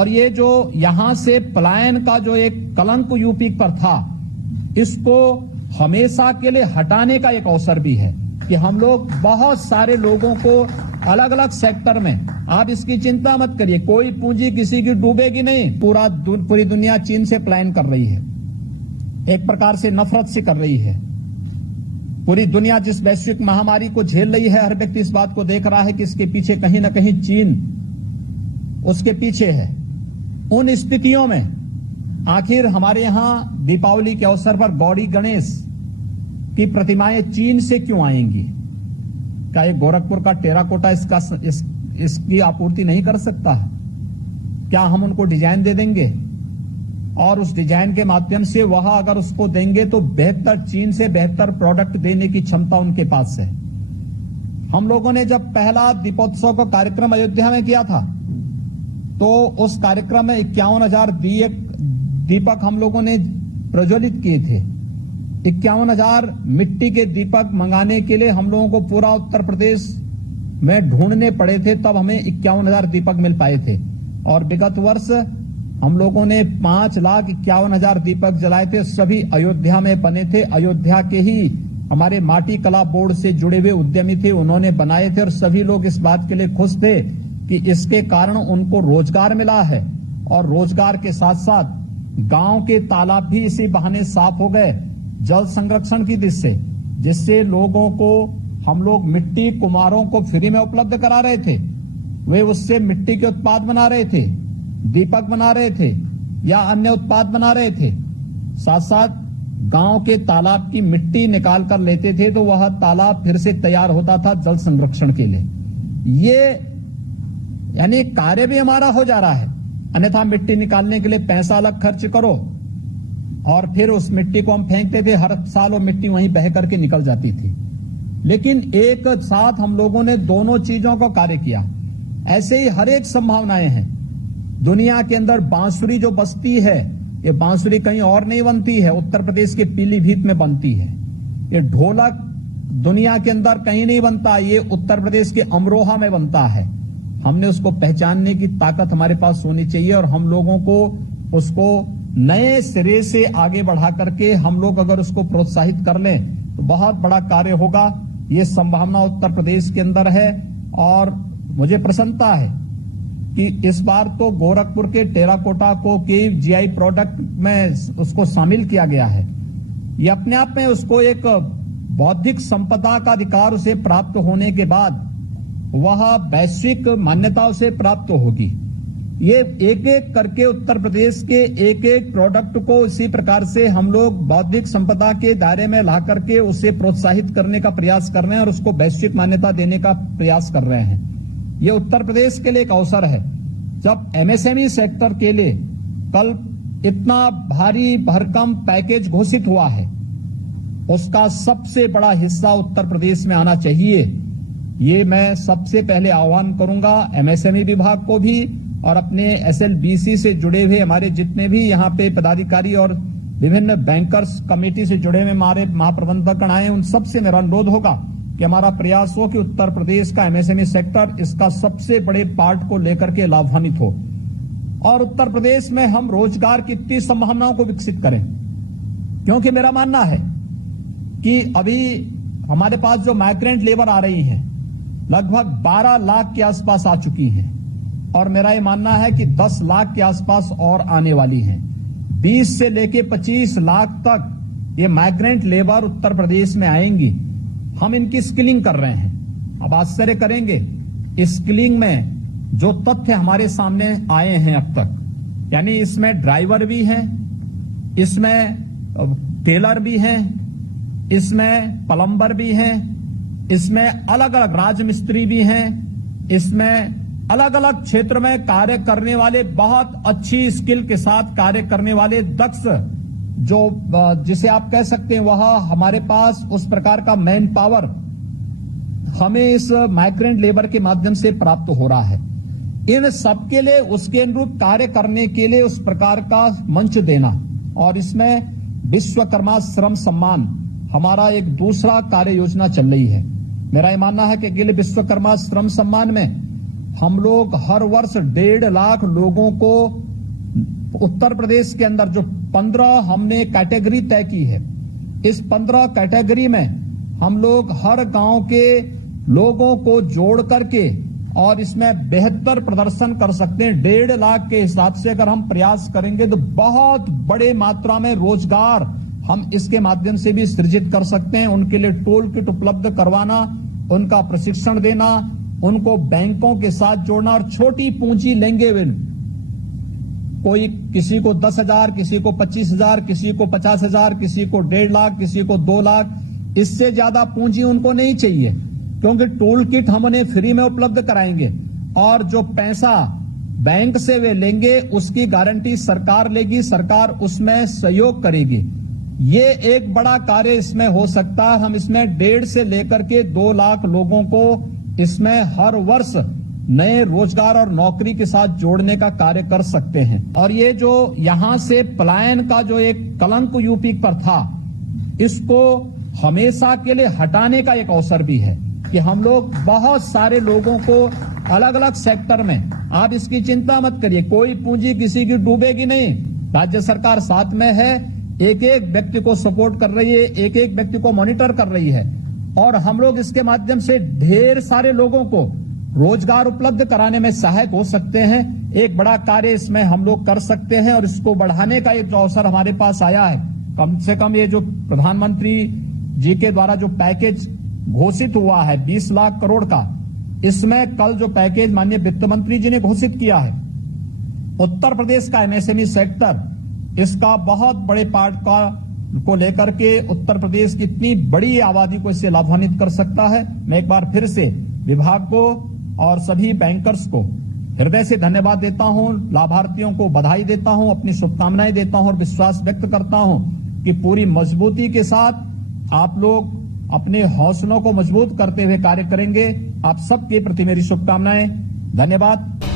और ये जो यहां से पलायन का जो एक कलंक यूपी पर था, इसको हमेशा के लिए हटाने का एक अवसर भी है कि हम लोग बहुत सारे लोगों को अलग अलग सेक्टर में, आप इसकी चिंता मत करिए, कोई पूंजी किसी की डूबेगी नहीं। पूरी दुनिया चीन से पलायन कर रही है, एक प्रकार से नफरत से कर रही है। पूरी दुनिया जिस वैश्विक महामारी को झेल रही है, हर व्यक्ति इस बात को देख रहा है कि इसके पीछे कहीं ना कहीं चीन उसके पीछे है। उन स्थितियों में आखिर हमारे यहां दीपावली के अवसर पर गौरी गणेश की प्रतिमाएं चीन से क्यों आएंगी? क्या ये गोरखपुर का टेराकोटा इसकी आपूर्ति नहीं कर सकता? क्या हम उनको डिजाइन दे देंगे और उस डिजाइन के माध्यम से वह अगर उसको देंगे तो बेहतर, चीन से बेहतर प्रोडक्ट देने की क्षमता उनके पास है। हम लोगों ने जब पहला दीपोत्सव का कार्यक्रम अयोध्या में किया था तो उस कार्यक्रम में 51,000 दीपक हम लोगों ने प्रज्वलित किए थे। 51,000 मिट्टी के दीपक मंगाने के लिए हम लोगों को पूरा उत्तर प्रदेश में ढूंढने पड़े थे, तब हमें 51,000 दीपक मिल पाए थे। और विगत वर्ष हम लोगों ने 5,51,000 दीपक जलाए थे, सभी अयोध्या में बने थे। अयोध्या के ही हमारे माटी कला बोर्ड से जुड़े हुए उद्यमी थे, उन्होंने बनाए थे और सभी लोग इस बात के लिए खुश थे कि इसके कारण उनको रोजगार मिला है और रोजगार के साथ साथ गांव के तालाब भी इसी बहाने साफ हो गए जल संरक्षण की दृष्टि से, जिससे लोगों को हम लोग मिट्टी कुम्हारों को फ्री में उपलब्ध करा रहे थे। वे उससे मिट्टी के उत्पाद बना रहे थे, दीपक बना रहे थे या अन्य उत्पाद बना रहे थे। साथ साथ गांव के तालाब की मिट्टी निकाल कर लेते थे तो वह तालाब फिर से तैयार होता था जल संरक्षण के लिए। ये यानी कार्य भी हमारा हो जा रहा है। अन्यथा मिट्टी निकालने के लिए पैसा अलग खर्च करो और फिर उस मिट्टी को हम फेंकते थे, हर साल वो मिट्टी वहीं बह करके निकल जाती थी। लेकिन एक साथ हम लोगों ने दोनों चीजों को कार्य किया। ऐसे ही हर एक संभावनाएं हैं। दुनिया के अंदर बांसुरी जो बसती है, ये बांसुरी कहीं और नहीं बनती है, उत्तर प्रदेश के पीलीभीत में बनती है। ये ढोलक दुनिया के अंदर कहीं नहीं बनता, ये उत्तर प्रदेश के अमरोहा में बनता है। हमने उसको पहचानने की ताकत हमारे पास होनी चाहिए और हम लोगों को उसको नए सिरे से आगे बढ़ा करके हम लोग अगर उसको प्रोत्साहित कर लें तो बहुत बड़ा कार्य होगा। ये संभावना उत्तर प्रदेश के अंदर है और मुझे प्रसन्नता है कि इस बार तो गोरखपुर के टेराकोटा को के जीआई प्रोडक्ट में उसको शामिल किया गया है। ये अपने आप में उसको एक बौद्धिक संपदा का अधिकार उसे प्राप्त होने के बाद वह वैश्विक मान्यता उसे प्राप्त होगी। ये एक एक करके उत्तर प्रदेश के एक एक प्रोडक्ट को इसी प्रकार से हम लोग बौद्धिक संपदा के दायरे में ला करके उसे प्रोत्साहित करने का प्रयास कर रहे हैं और उसको वैश्विक मान्यता देने का प्रयास कर रहे हैं। ये उत्तर प्रदेश के लिए एक अवसर है। जब एमएसएमई सेक्टर के लिए कल इतना भारी भरकम पैकेज घोषित हुआ है, उसका सबसे बड़ा हिस्सा उत्तर प्रदेश में आना चाहिए। ये मैं सबसे पहले आह्वान करूंगा एमएसएमई विभाग को भी और अपने एसएलबीसी से जुड़े हुए हमारे जितने भी यहाँ पे पदाधिकारी और विभिन्न बैंकर्स कमेटी से जुड़े हुए हमारे महाप्रबंधक आए, उन सबसे मेरा अनुरोध होगा कि हमारा प्रयास हो कि उत्तर प्रदेश का एमएसएमई सेक्टर इसका सबसे बड़े पार्ट को लेकर के लाभान्वित हो और उत्तर प्रदेश में हम रोजगार की इतनी संभावनाओं को विकसित करें। क्योंकि मेरा मानना है कि अभी हमारे पास जो माइग्रेंट लेबर आ रही है लगभग 12 लाख के आसपास आ चुकी हैं और मेरा ये मानना है कि 10 लाख के आसपास और आने वाली हैं। 20 से लेके 25 लाख तक ये माइग्रेंट लेबर उत्तर प्रदेश में आएंगी। हम इनकी स्किलिंग कर रहे हैं। अब आश्चर्य करेंगे, स्किलिंग में जो तथ्य हमारे सामने आए हैं अब तक, यानी इसमें ड्राइवर भी हैं, इसमें टेलर भी हैं, इसमें प्लम्बर भी हैं, इसमें अलग अलग राजमिस्त्री भी हैं, इसमें अलग अलग क्षेत्र में कार्य करने वाले बहुत अच्छी स्किल के साथ कार्य करने वाले दक्ष जो जिसे आप कह सकते हैं वह हमारे पास उस प्रकार का मैन पावर हमें इस माइग्रेंट लेबर के माध्यम से प्राप्त हो रहा है। इन सबके लिए उसके अनुरूप कार्य करने के लिए उस प्रकार का मंच देना और इसमें विश्वकर्मा श्रम सम्मान हमारा एक दूसरा कार्य योजना चल रही है। मेरा यह मानना है कि अगले विश्वकर्मा श्रम सम्मान में हम लोग हर वर्ष 1.5 लाख लोगों को उत्तर प्रदेश के अंदर जो 15 हमने कैटेगरी तय की है, इस 15 कैटेगरी में हम लोग हर गांव के लोगों को जोड़ करके और इसमें बेहतर प्रदर्शन कर सकते हैं। 1.5 लाख के हिसाब से अगर हम प्रयास करेंगे तो बहुत बड़े मात्रा में रोजगार हम इसके माध्यम से भी सृजित कर सकते हैं। उनके लिए टूल किट उपलब्ध करवाना, उनका प्रशिक्षण देना, उनको बैंकों के साथ जोड़ना और छोटी पूंजी लेंगे वे, कोई किसी को 10,000, किसी को 25,000, किसी को 50,000, किसी को 1.5 लाख, किसी को 2 लाख, इससे ज्यादा पूंजी उनको नहीं चाहिए, क्योंकि टूल किट हम उन्हें फ्री में उपलब्ध कराएंगे और जो पैसा बैंक से वे लेंगे उसकी गारंटी सरकार लेगी, सरकार उसमें सहयोग करेगी। ये एक बड़ा कार्य इसमें हो सकता है। हम इसमें 1.5 से लेकर के 2 लाख लोगों को इसमें हर वर्ष नए रोजगार और नौकरी के साथ जोड़ने का कार्य कर सकते हैं। और ये जो यहां से पलायन का जो एक कलंक यूपी पर था, इसको हमेशा के लिए हटाने का एक अवसर भी है कि हम लोग बहुत सारे लोगों को अलग अलग सेक्टर में, आप इसकी चिंता मत करिए, कोई पूंजी किसी की डूबेगी नहीं। राज्य सरकार साथ में है, एक एक व्यक्ति को सपोर्ट कर रही है, एक एक व्यक्ति को मॉनिटर कर रही है और हम लोग इसके माध्यम से ढेर सारे लोगों को रोजगार उपलब्ध कराने में सहायक हो सकते हैं। एक बड़ा कार्य इसमें हम लोग कर सकते हैं और इसको बढ़ाने का एक जो अवसर हमारे पास आया है, कम से कम ये जो प्रधानमंत्री जी के द्वारा जो पैकेज घोषित हुआ है 20 लाख करोड़ का, इसमें कल जो पैकेज माननीय वित्त मंत्री जी ने घोषित किया है, उत्तर प्रदेश का एमएसएमई सेक्टर इसका बहुत बड़े पार्ट का को लेकर के उत्तर प्रदेश की इतनी बड़ी आबादी को इससे लाभान्वित कर सकता है। मैं एक बार फिर से विभाग को और सभी बैंकर्स को हृदय से धन्यवाद देता हूं, लाभार्थियों को बधाई देता हूं, अपनी शुभकामनाएं देता हूं और विश्वास व्यक्त करता हूं कि पूरी मजबूती के साथ आप लोग अपने हौसलों को मजबूत करते हुए कार्य करेंगे। आप सबके प्रति मेरी शुभकामनाएं। धन्यवाद।